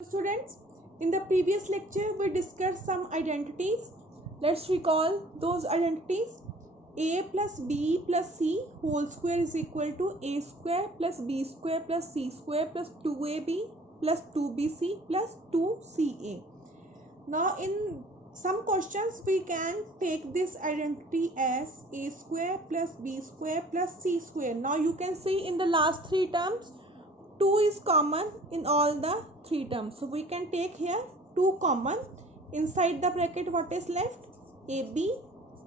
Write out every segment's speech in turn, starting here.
Students, in the previous lecture we discussed some identities. Let's recall those identities. A plus B plus C whole square is equal to A square plus B square plus C square plus 2AB plus 2BC plus 2CA. Now in some questions we can take this identity as A square plus B square plus C square. Now you can see in the last three terms 2 is common in all the three terms. So we can take here 2 common. Inside the bracket what is left? AB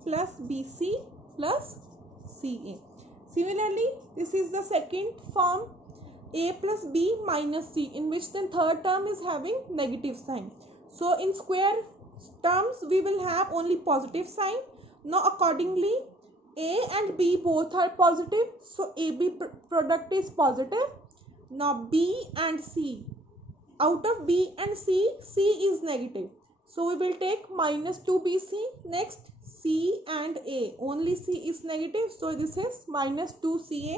plus BC plus CA. Similarly, this is the second form, A plus B minus C, in which the third term is having negative sign. So in square terms we will have only positive sign. Now accordingly A and B both are positive, so AB product is positive. Now B and C, out of B and C, C is negative. So we will take minus 2BC. Next C and A, only C is negative, so this is minus 2CA.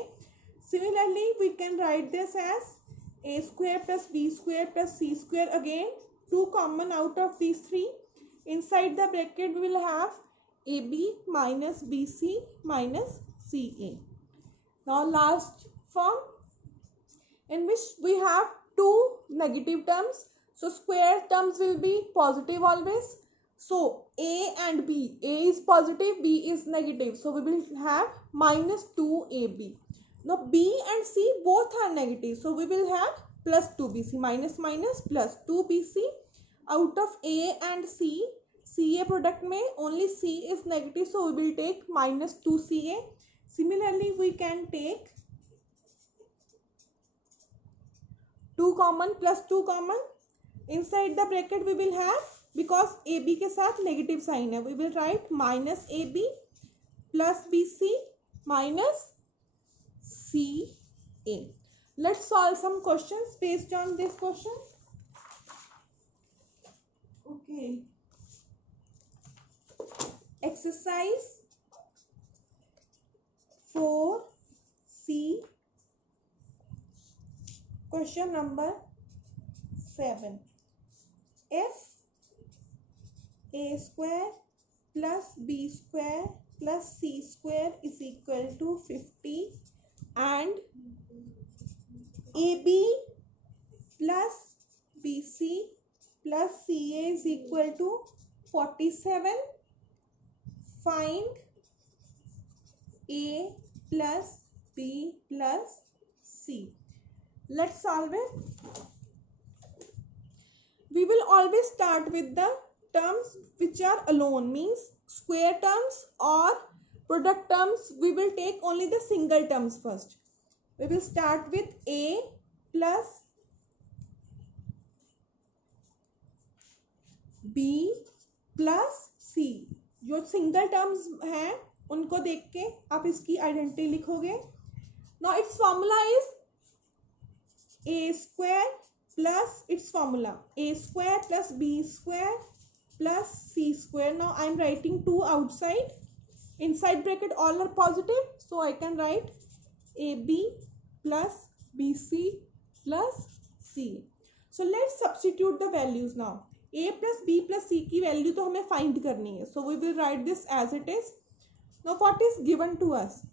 Similarly, we can write this as A square plus B square plus C square, again 2 common out of these 3. Inside the bracket we will have AB minus BC minus CA. Now last form, in which we have 2 negative terms. So square terms will be positive always. So A and B, A is positive, B is negative. So we will have minus 2AB. Now B and C both are negative. So we will have plus 2BC, minus minus plus 2BC. Out of A and C, CA product में only C is negative. So we will take minus 2CA. Similarly, we can take 2 common plus 2 common. Inside the bracket we will have, because AB के साथ negative sign है, we will write minus AB plus BC minus CA. Let's solve some questions based on this question. Okay. Exercise 4C. Question number 7. If A square plus B square plus C square is equal to 50 and AB plus BC plus CA is equal to 47, find A plus B plus C. Let's solve it. We will always start with the terms which are alone, means square terms or product terms. We will take only the single terms first. We will start with A plus B plus C. जो single terms हैं उनको देख के आप इसकी identity लिखोगे. Now its formula is A square plus its formula A square plus B square plus C square. Now I am writing 2 outside. Inside bracket all are positive, so I can write AB plus BC plus C. So let's substitute the values now. A plus B plus C की value तो हमें find करनी है. So we will write this as it is. Now what is given to us?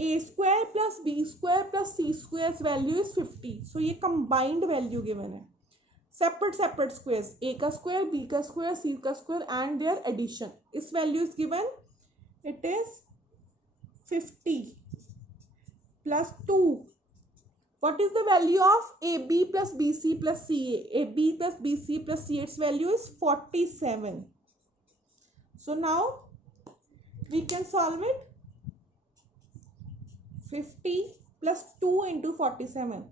A square plus B square plus C square's value is 50. So ये combined value given है. Separate squares. A का square, B का square, C का square and their addition. इस value is given. It is 50 plus 2. What is the value of AB plus BC plus CA? AB plus BC plus CA, its value is 47. So now we can solve it. 50 plus 2 into 47.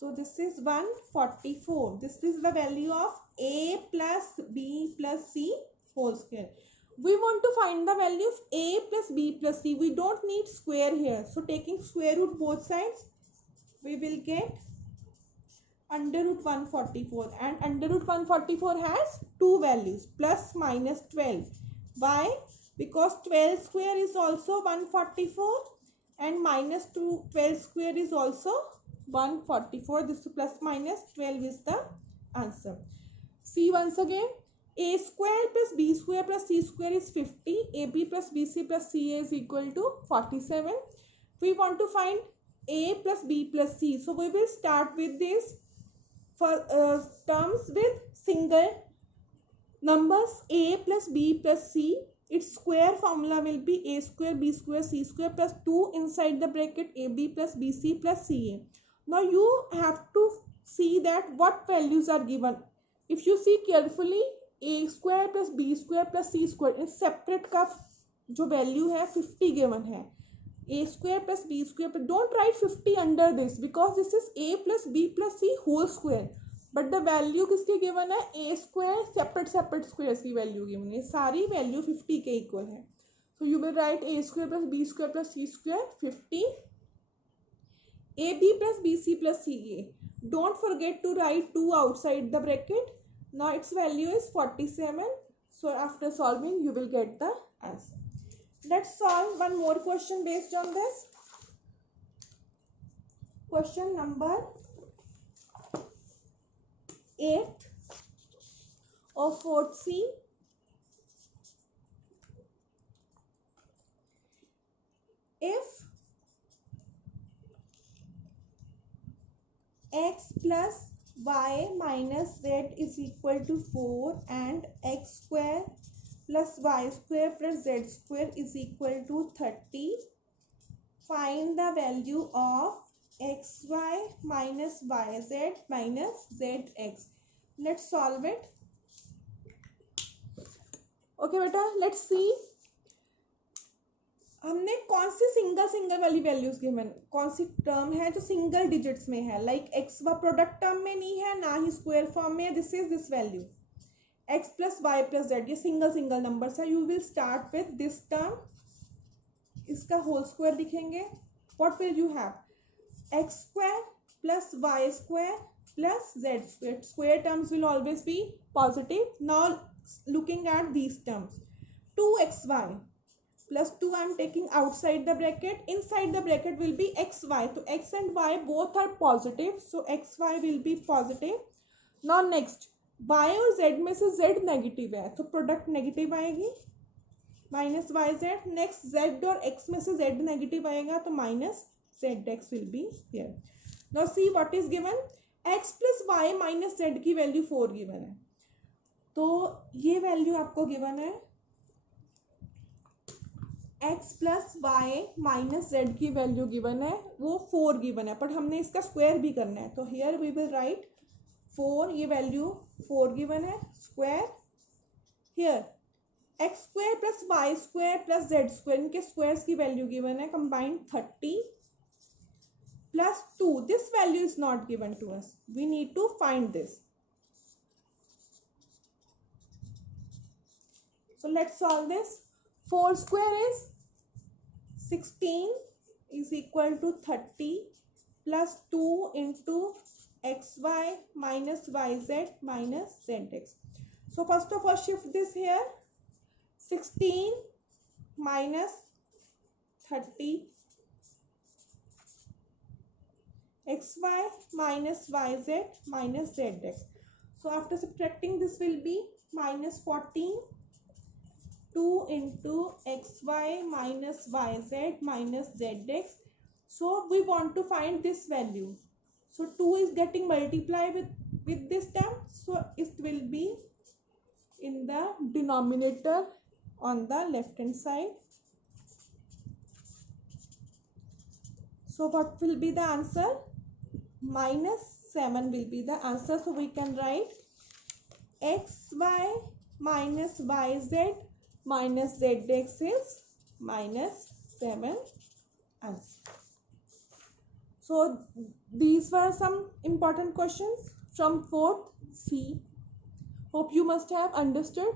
So this is 144. This is the value of A plus B plus C whole square. We want to find the value of A plus B plus C. We don't need square here. So taking square root both sides, we will get under root 144. And under root 144 has 2 values, plus minus 12. Why? Because 12 square is also 144 and minus 12 square is also 144. This plus minus 12 is the answer. See once again, a square plus b square plus c square is 50. ab plus bc plus ca is equal to 47. We want to find a plus b plus c. So we will start with this for terms with single numbers a plus b plus c. Its square formula will be a square b square c square plus 2 inside the bracket ab plus bc plus ca. Now you have to see that what values are given. If you see carefully, a square plus b square plus c square in separate का जो value है 50 given है. A square plus b square, but don't write 50 under this because this is a plus b plus c whole square. But the value किसकी given है? A square separate squares की value given है. सारी value 50 के equal है. So you will write a square plus b square plus c square 50. ab plus bc plus ca. Don't forget to write 2 outside the bracket. Now its value is 47. So after solving you will get the answer. Let's solve one more question based on this. Question number 8 of 4th C. If x plus y minus z is equal to 4 and x square plus y square plus z square is equal to 30, find the value of xy minus yz minus zx. Let's solve it. Okay बेटा, let's see हमने कौन सी single वाली values given, कौन सी term है जो single digits में है. लाइक एक्स व प्रोडक्ट टर्म में नहीं है, ना ही स्क्वायर फॉर्म में है. This is this value x plus y plus z. ये सिंगल नंबर्स है. You will start with this term, इसका होल स्क्वायर लिखेंगे. What will you have? X square plus y square plus z square. Square terms will always be positive. Now looking at these terms, 2xy plus 2 I am taking outside the bracket. Inside the bracket will be xy. So x and y both are positive. So xy will be positive. Now next, y और z में से z negative है तो product negative आएगी, minus y z. Next z और x में से z negative आएगा तो minus z x will be here. Now see what is given. x plus y minus z की वैल्यू 4 गिवन है. तो ये वैल्यू आपको गिवन है. x plus y minus z की वैल्यू गिवन है, वो 4 गिवन है, बट हमने इसका स्क्वायर भी करना है. तो हियर वी विल राइट 4. ये वैल्यू 4 गिवन है. Square here x square plus y square plus z square, इनके स्क्वायर्स की वैल्यू गिवन है combined 30 plus 2. This value is not given to us. We need to find this. So let's solve this. 4 square is 16 is equal to 30 plus 2 into xy minus yz minus zx. So first of all shift this here. 16 minus 30 xy minus yz minus zx. So after subtracting this will be minus 14. 2 into xy minus yz minus zx. So we want to find this value. So 2 is getting multiplied with this term. So it will be in the denominator on the left hand side. So what will be the answer? Minus 7 will be the answer. So we can write xy minus yz minus zx is minus 7 answer. So these were some important questions from 4th C. Hope you must have understood.